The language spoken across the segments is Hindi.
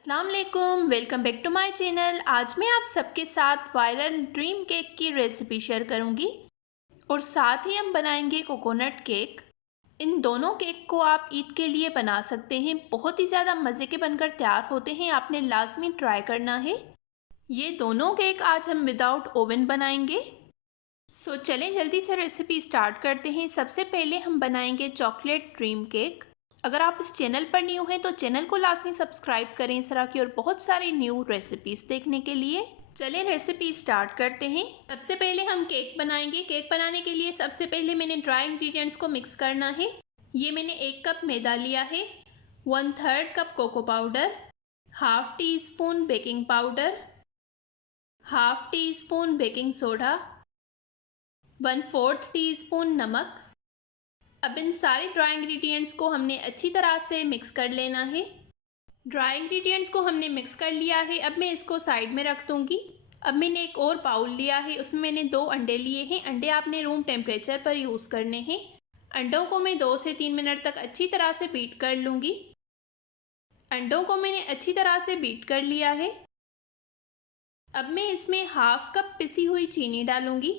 अस्सलाम वालेकुम, welcome back to my channel. आज मैं आप सबके साथ वायरल ड्रीम केक की रेसिपी शेयर करूंगी और साथ ही हम बनाएंगे कोकोनट केक। इन दोनों केक को आप ईद के लिए बना सकते हैं, बहुत ही ज़्यादा मज़े के बनकर तैयार होते हैं। आपने लाजमी ट्राई करना है। ये दोनों केक आज हम विदाउट ओवन बनाएंगे। सो चलें जल्दी से रेसिपी स्टार्ट करते हैं। सबसे पहले हम बनाएंगे चॉकलेट ड्रीम केक। अगर आप इस चैनल पर न्यू हैं तो चैनल को लाजमी सब्सक्राइब करें इस तरह की और बहुत सारी न्यू रेसिपीज़ देखने के लिए। चलें रेसिपी स्टार्ट करते हैं। सबसे पहले हम केक बनाएंगे। केक बनाने के लिए सबसे पहले मैंने ड्राई इंग्रेडिएंट्स को मिक्स करना है। ये मैंने 1 कप मैदा लिया है, 1/3 cup cocoa powder, half teaspoon baking powder, half teaspoon baking soda, 1/4 teaspoon नमक। अब इन सारे ड्राई इंग्रेडिएंट्स को हमने अच्छी तरह से मिक्स कर लेना है। ड्राई इंग्रेडिएंट्स को हमने मिक्स कर लिया है। अब मैं इसको साइड में रख दूंगी। अब मैंने एक और बाउल लिया है, उसमें मैंने 2 अंडे लिए हैं। अंडे आपने रूम टेम्परेचर पर यूज़ करने हैं। अंडों को मैं 2 से 3 मिनट तक अच्छी तरह से बीट कर लूँगी। अंडों को मैंने अच्छी तरह से बीट कर लिया है। अब मैं इसमें हाफ कप पिसी हुई चीनी डालूँगी।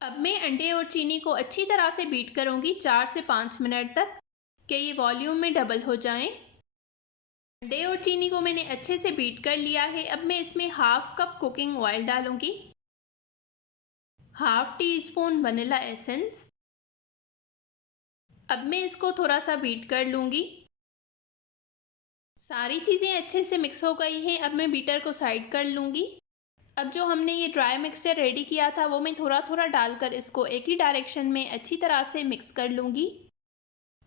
अब मैं अंडे और चीनी को अच्छी तरह से बीट करूंगी 4 से 5 मिनट तक कि ये वॉल्यूम में डबल हो जाएं। अंडे और चीनी को मैंने अच्छे से बीट कर लिया है। अब मैं इसमें हाफ कप कुकिंग ऑयल डालूंगी, half tea spoon vanilla essence. अब मैं इसको थोड़ा सा बीट कर लूंगी। सारी चीज़ें अच्छे से मिक्स हो गई हैं। अब मैं बीटर को साइड कर लूंगी। अब जो हमने ये ड्राई मिक्सचर रेडी किया था वो मैं थोड़ा थोड़ा डालकर इसको एक ही डायरेक्शन में अच्छी तरह से मिक्स कर लूँगी।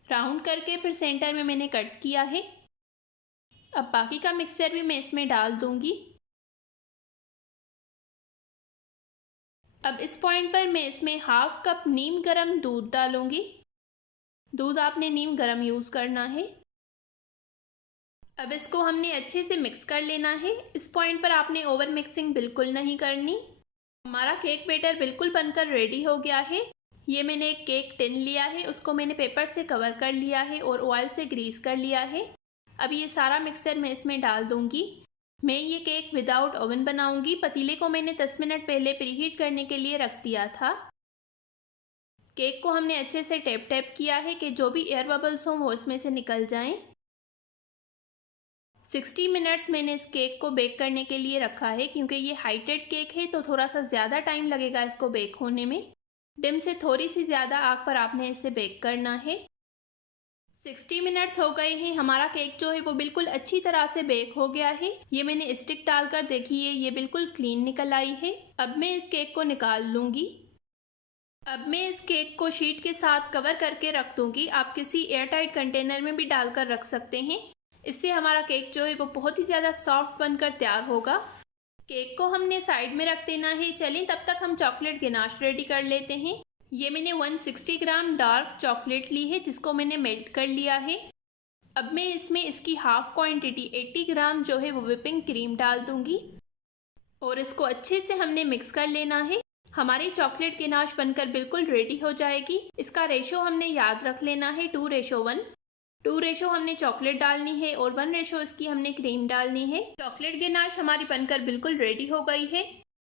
राउंड करके फिर सेंटर में मैंने कट किया है। अब बाकी का मिक्सचर भी मैं इसमें डाल दूँगी। अब इस पॉइंट पर मैं इसमें हाफ कप नीम गर्म दूध डालूँगी। दूध आपने नीम गर्म यूज़ करना है। अब इसको हमने अच्छे से मिक्स कर लेना है। इस पॉइंट पर आपने ओवर मिक्सिंग बिल्कुल नहीं करनी। हमारा केक बैटर बिल्कुल बनकर रेडी हो गया है। ये मैंने एक केक टिन लिया है, उसको मैंने पेपर से कवर कर लिया है और ऑयल से ग्रीस कर लिया है। अब ये सारा मिक्सचर मैं इसमें डाल दूंगी। मैं ये केक विदाउट ओवन बनाऊंगी। पतीले को मैंने 10 मिनट पहले प्रीहीट करने के लिए रख दिया था। केक को हमने अच्छे से टैप टैप किया है कि जो भी एयर बबल्स हों वो इसमें से निकल जाएं। 60 मिनट्स मैंने इस केक को बेक करने के लिए रखा है, क्योंकि ये हाइटेड केक है तो थोड़ा सा ज़्यादा टाइम लगेगा इसको बेक होने में। डिम से थोड़ी सी ज़्यादा आग पर आपने इसे बेक करना है। 60 मिनट्स हो गए हैं। हमारा केक जो है वो बिल्कुल अच्छी तरह से बेक हो गया है। ये मैंने स्टिक डालकर देखिए, ये बिल्कुल क्लीन निकल आई है। अब मैं इस केक को निकाल लूँगी। अब मैं इस केक को शीट के साथ कवर करके रख दूँगी। आप किसी एयरटाइट कंटेनर में भी डालकर रख सकते हैं। इससे हमारा केक जो है वो बहुत ही ज़्यादा सॉफ्ट बनकर तैयार होगा। केक को हमने साइड में रख देना है। चलें तब तक हम चॉकलेट गनाश रेडी कर लेते हैं। ये मैंने 160 ग्राम डार्क चॉकलेट ली है, जिसको मैंने मेल्ट कर लिया है। अब मैं इसमें इसकी हाफ क्वांटिटी 80 ग्राम जो है वो व्हिपिंग क्रीम डाल दूंगी और इसको अच्छे से हमने मिक्स कर लेना है। हमारी चॉकलेट गनाश बनकर बिल्कुल रेडी हो जाएगी। इसका रेशो हमने याद रख लेना है, 2:1। 2 रेशो हमने चॉकलेट डालनी है और 1 रेशो इसकी हमने क्रीम डालनी है। चॉकलेट गनाश हमारी बनकर बिल्कुल रेडी हो गई है।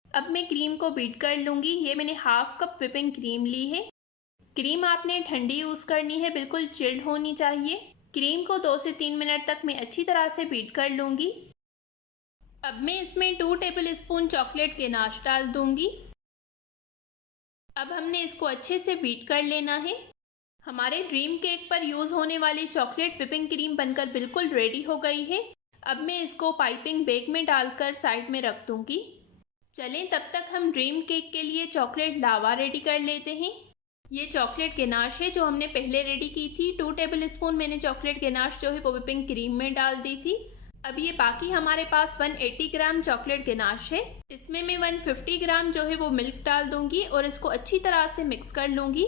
अब मैं क्रीम को बीट कर लूँगी। ये मैंने हाफ कप व्हिपिंग क्रीम ली है। क्रीम आपने ठंडी यूज़ करनी है, बिल्कुल चिल्ड होनी चाहिए। क्रीम को 2 से 3 मिनट तक मैं अच्छी तरह से बीट कर लूँगी। अब मैं इसमें 2 टेबल स्पून चॉकलेट गनाश डाल दूँगी। अब हमने इसको अच्छे से बीट कर लेना है। हमारे ड्रीम केक पर यूज़ होने वाली चॉकलेट व्हिपिंग क्रीम बनकर बिल्कुल रेडी हो गई है। अब मैं इसको पाइपिंग बैग में डालकर साइड में रख दूंगी। चलें तब तक हम ड्रीम केक के लिए चॉकलेट लावा रेडी कर लेते हैं। ये चॉकलेट गनाश है जो हमने पहले रेडी की थी। 2 टेबल स्पून मैंने चॉकलेट गनाश जो है वो व्हिपिंग क्रीम में डाल दी थी। अब ये बाकी हमारे पास 180 ग्राम चॉकलेट गनाश है। इसमें मैं 150 ग्राम जो है वो मिल्क डाल दूंगी और इसको अच्छी तरह से मिक्स कर लूँगी।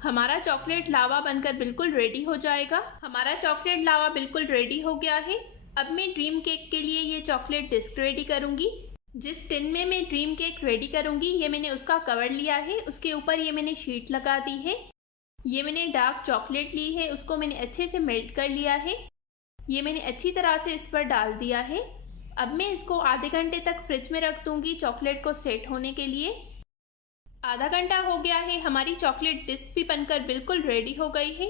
हमारा चॉकलेट लावा बनकर बिल्कुल रेडी हो जाएगा। हमारा चॉकलेट लावा बिल्कुल रेडी हो गया है। अब मैं ड्रीम केक के लिए ये चॉकलेट डिस्क रेडी करूँगी। जिस टिन में मैं ड्रीम केक रेडी करूँगी ये मैंने उसका कवर लिया है, उसके ऊपर ये मैंने शीट लगा दी है। ये मैंने डार्क चॉकलेट ली है, उसको मैंने अच्छे से मेल्ट कर लिया है। ये मैंने अच्छी तरह से इस पर डाल दिया है। अब मैं इसको आधे घंटे तक फ्रिज में रख दूंगी चॉकलेट को सेट होने के लिए। आधा घंटा हो गया है, हमारी चॉकलेट डिस्क भी बनकर बिल्कुल रेडी हो गई है।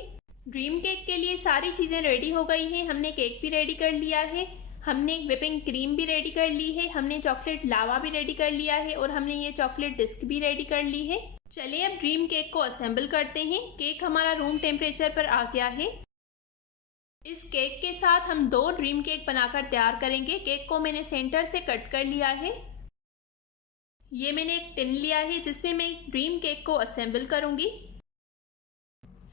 ड्रीम केक के लिए सारी चीज़ें रेडी हो गई हैं। हमने केक भी रेडी कर लिया है, हमने व्हिपिंग क्रीम भी रेडी कर ली है, हमने चॉकलेट लावा भी रेडी कर लिया है और हमने ये चॉकलेट डिस्क भी रेडी कर ली है। चलिए अब ड्रीम केक को असेंबल करते हैं। केक हमारा रूम टेम्परेचर पर आ गया है। इस केक के साथ हम 2 ड्रीम केक बनाकर तैयार करेंगे। केक को मैंने सेंटर से कट कर लिया है। ये मैंने एक टिन लिया है जिसमें मैं ड्रीम केक को असेंबल करूंगी।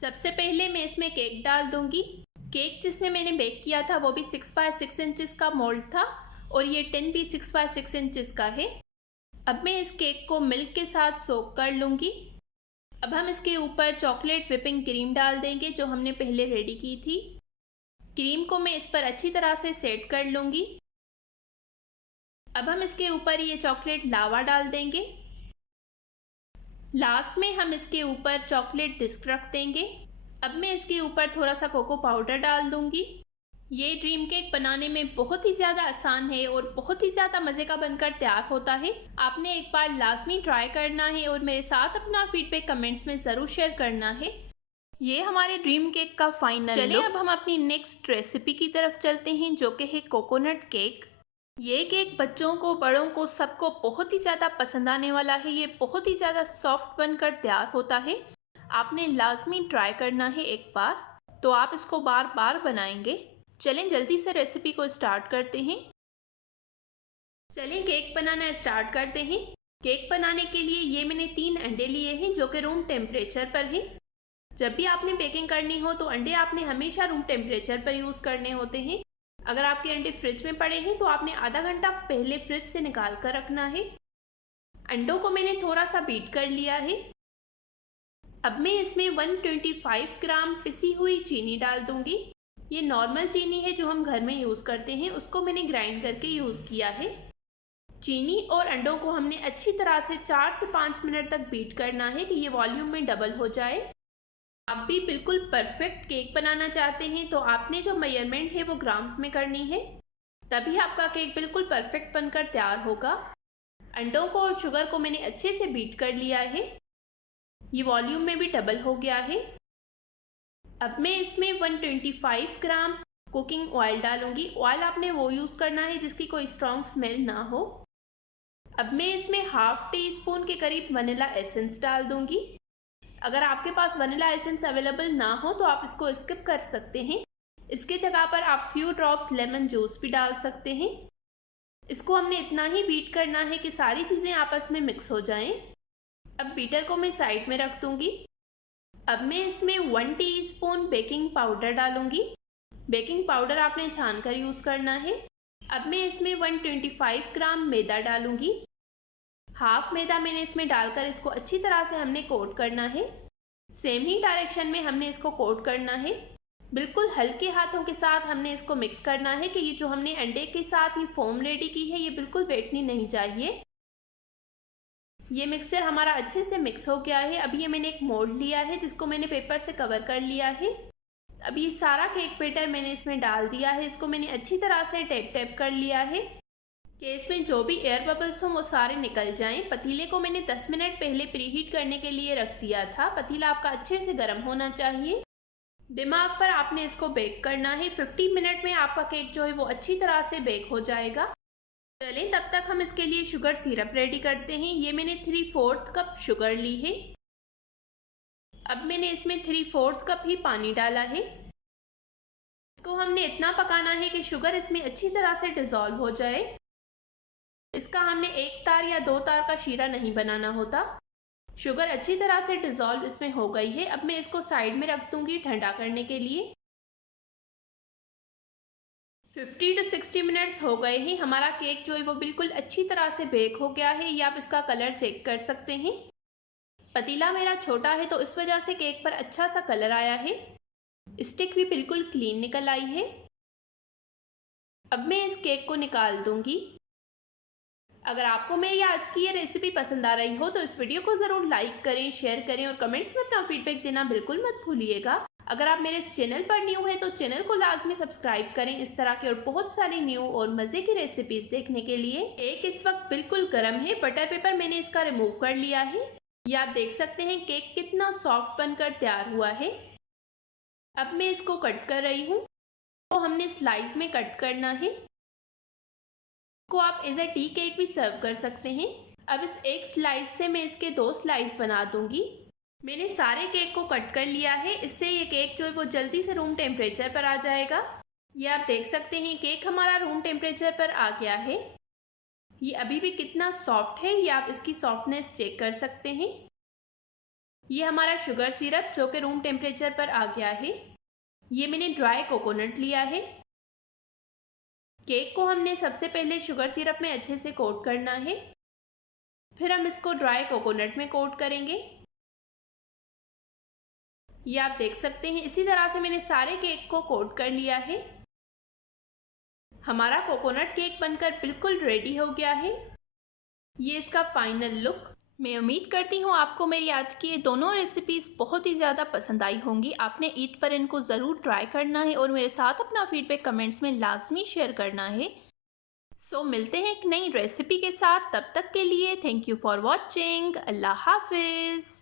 सबसे पहले मैं इसमें केक डाल दूंगी। केक जिसमें मैंने बेक किया था वो भी 6 बाय 6 इंचेस का मोल्ड था और ये टिन भी 6 बाय 6 इंचेस का है। अब मैं इस केक को मिल्क के साथ सोक कर लूंगी। अब हम इसके ऊपर चॉकलेट व्हिपिंग क्रीम डाल देंगे जो हमने पहले रेडी की थी। क्रीम को मैं इस पर अच्छी तरह से सेट कर लूंगी। अब हम इसके ऊपर ये चॉकलेट लावा डाल देंगे। लास्ट में हम इसके ऊपर चॉकलेट डिस्क रख देंगे। अब मैं इसके ऊपर थोड़ा सा कोको पाउडर डाल दूंगी। ये ड्रीम केक बनाने में बहुत ही ज़्यादा आसान है और बहुत ही ज़्यादा मज़े का बनकर तैयार होता है। आपने एक बार लाजमी ट्राई करना है और मेरे साथ अपना फीडबैक कमेंट्स में ज़रूर शेयर करना है। ये हमारे ड्रीम केक का फाइनल। चलिए अब हम अपनी नेक्स्ट रेसिपी की तरफ चलते हैं जो कि है कोकोनट केक। ये केक बच्चों को, बड़ों को, सबको बहुत ही ज़्यादा पसंद आने वाला है। ये बहुत ही ज़्यादा सॉफ्ट बनकर तैयार होता है। आपने लाजमी ट्राई करना है एक बार, तो आप इसको बार बार बनाएंगे। चलें जल्दी से रेसिपी को स्टार्ट करते हैं। चलें केक बनाना स्टार्ट करते हैं। केक बनाने के लिए ये मैंने 3 अंडे लिए हैं जो कि रूम टेम्परेचर पर है। जब भी आपने बेकिंग करनी हो तो अंडे आपने हमेशा रूम टेम्परेचर पर यूज़ करने होते हैं। अगर आपके अंडे फ्रिज में पड़े हैं तो आपने आधा घंटा पहले फ्रिज से निकाल कर रखना है। अंडों को मैंने थोड़ा सा बीट कर लिया है। अब मैं इसमें 125 ग्राम पिसी हुई चीनी डाल दूंगी। ये नॉर्मल चीनी है जो हम घर में यूज़ करते हैं, उसको मैंने ग्राइंड करके यूज़ किया है। चीनी और अंडों को हमने अच्छी तरह से 4 से 5 मिनट तक बीट करना है कि ये वॉल्यूम में डबल हो जाए। आप भी बिल्कुल परफेक्ट केक बनाना चाहते हैं तो आपने जो मेजरमेंट है वो ग्राम्स में करनी है, तभी आपका केक बिल्कुल परफेक्ट बनकर तैयार होगा। अंडों को और शुगर को मैंने अच्छे से बीट कर लिया है। ये वॉल्यूम में भी डबल हो गया है। अब मैं इसमें 125 ग्राम कुकिंग ऑयल डालूंगी। ऑयल आपने वो यूज़ करना है जिसकी कोई स्ट्रॉन्ग स्मेल ना हो। अब मैं इसमें हाफ टी स्पून के करीब वनीला एसेंस डाल दूंगी। अगर आपके पास वनीला एसेंस अवेलेबल ना हो तो आप इसको स्किप कर सकते हैं। इसके जगह पर आप फ्यू ड्रॉप्स लेमन जूस भी डाल सकते हैं। इसको हमने इतना ही बीट करना है कि सारी चीज़ें आपस में मिक्स हो जाएं। अब बीटर को मैं साइड में रख दूंगी। अब मैं इसमें 1 टीस्पून बेकिंग पाउडर डालूंगी। बेकिंग पाउडर आपने छान कर यूज़ करना है। अब मैं इसमें 125 ग्राम मैदा डालूंगी। हाफ मैदा मैंने इसमें डालकर इसको अच्छी तरह से हमने कोट करना है। सेम ही डायरेक्शन में हमने इसको कोट करना है। बिल्कुल हल्के हाथों के साथ हमने इसको मिक्स करना है कि ये जो हमने अंडे के साथ ये फोम रेडी की है ये बिल्कुल बैठनी नहीं चाहिए। ये मिक्सचर हमारा अच्छे से मिक्स हो गया है। अब ये मैंने एक मोल्ड लिया है जिसको मैंने पेपर से कवर कर लिया है। अब ये सारा केक बैटर मैंने इसमें डाल दिया है। इसको मैंने अच्छी तरह से टैप टैप कर लिया है कि इसमें जो भी एयर बबल्स हों वो सारे निकल जाएं। पतीले को मैंने 10 मिनट पहले प्रीहीट करने के लिए रख दिया था। पतीला आपका अच्छे से गर्म होना चाहिए। दिमाग पर आपने इसको बेक करना है। 50 मिनट में आपका केक जो है वो अच्छी तरह से बेक हो जाएगा। चलें तब तक हम इसके लिए शुगर सिरप रेडी करते हैं। ये मैंने 3/4 कप शुगर ली है। अब मैंने इसमें 3/4 कप ही पानी डाला है। इसको हमने इतना पकाना है कि शुगर इसमें अच्छी तरह से डिज़ोल्व हो जाए। इसका हमने 1 तार या 2 तार का शीरा नहीं बनाना होता। शुगर अच्छी तरह से डिज़ोल्व इसमें हो गई है। अब मैं इसको साइड में रख दूंगी ठंडा करने के लिए। 50 to 60 मिनट्स हो गए हैं। हमारा केक जो है वो बिल्कुल अच्छी तरह से बेक हो गया है। ये आप इसका कलर चेक कर सकते हैं। पतीला मेरा छोटा है तो इस वजह से केक पर अच्छा सा कलर आया है। स्टिक भी बिल्कुल क्लीन निकल आई है। अब मैं इस केक को निकाल दूंगी। अगर आपको मेरी आज की ये रेसिपी पसंद आ रही हो तो इस वीडियो को ज़रूर लाइक करें, शेयर करें और कमेंट्स में अपना फीडबैक देना बिल्कुल मत भूलिएगा। अगर आप मेरे इस चैनल पर न्यू हैं तो चैनल को लाजमी सब्सक्राइब करें इस तरह के और बहुत सारी न्यू और मज़े की रेसिपीज़ देखने के लिए। केक इस वक्त बिल्कुल गर्म है। बटर पेपर मैंने इसका रिमूव कर लिया है। ये आप देख सकते हैं केक कितना सॉफ्ट बनकर तैयार हुआ है। अब मैं इसको कट कर रही हूँ। तो हमने स्लाइस में कट करना है। इसको आप एज अ टी केक भी सर्व कर सकते हैं। अब इस एक स्लाइस से मैं इसके 2 स्लाइस बना दूंगी। मैंने सारे केक को कट कर लिया है। इससे ये केक जो है वो जल्दी से रूम टेम्परेचर पर आ जाएगा। ये आप देख सकते हैं केक हमारा रूम टेम्परेचर पर आ गया है। ये अभी भी कितना सॉफ्ट है, ये आप इसकी सॉफ्टनेस चेक कर सकते हैं। ये हमारा शुगर सिरप जो कि रूम टेम्परेचर पर आ गया है। ये मैंने ड्राई कोकोनट लिया है। केक को हमने सबसे पहले शुगर सिरप में अच्छे से कोट करना है, फिर हम इसको ड्राई कोकोनट में कोट करेंगे। ये आप देख सकते हैं इसी तरह से मैंने सारे केक को कोट कर लिया है। हमारा कोकोनट केक बनकर बिल्कुल रेडी हो गया है। ये इसका फाइनल लुक। मैं उम्मीद करती हूँ आपको मेरी आज की ये दोनों रेसिपीज़ बहुत ही ज़्यादा पसंद आई होंगी। आपने ईद पर इनको ज़रूर ट्राई करना है और मेरे साथ अपना फीडबैक कमेंट्स में लाजमी शेयर करना है। सो मिलते हैं एक नई रेसिपी के साथ। तब तक के लिए थैंक यू फॉर वॉचिंग। अल्लाह हाफिज़।